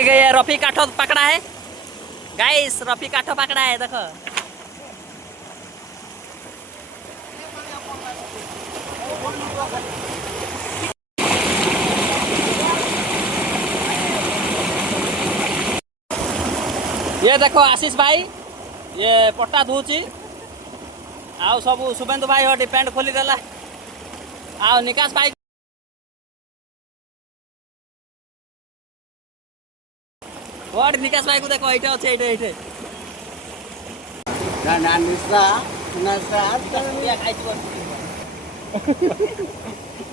ये रफी काठ पकड़ा है गाइस, रफी काठ पकड़ा है देखो। ये देखो आशीष भाई ये पट्टा धुची आउ सब शुभेन्दु भाई हटी पैंट खोली देला आउ निकाश भाई व्हाट निकाश भाई को देखो एटे अछि एटे ना ना निस्रा निस्रा या खाइछ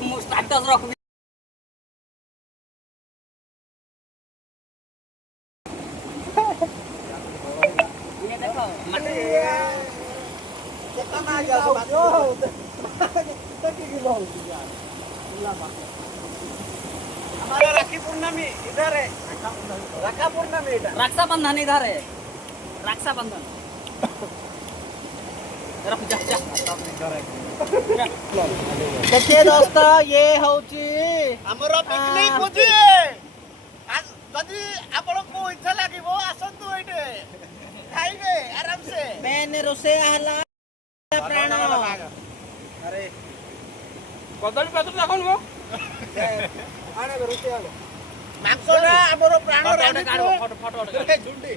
मु स्टाटस रख ये देखो मटे कितना आ गया तक की बहुत हमारा राखी पूर्णिमा इधर है। रक्षा पूर्णिमा इधर, रक्षाबंधन इधर है, रक्षाबंधन देखिए दोस्त ये होची हमरो पिकनिक होची जदी आपण को इच्छा लागिवो आसंतु एटे खाइबे आराम से मैंने रोसे हला प्राण अरे कदली पत्र देखन गो आने रोसे हलो मांस ना हमरो प्राण रानी फोटो फोटो झुंडी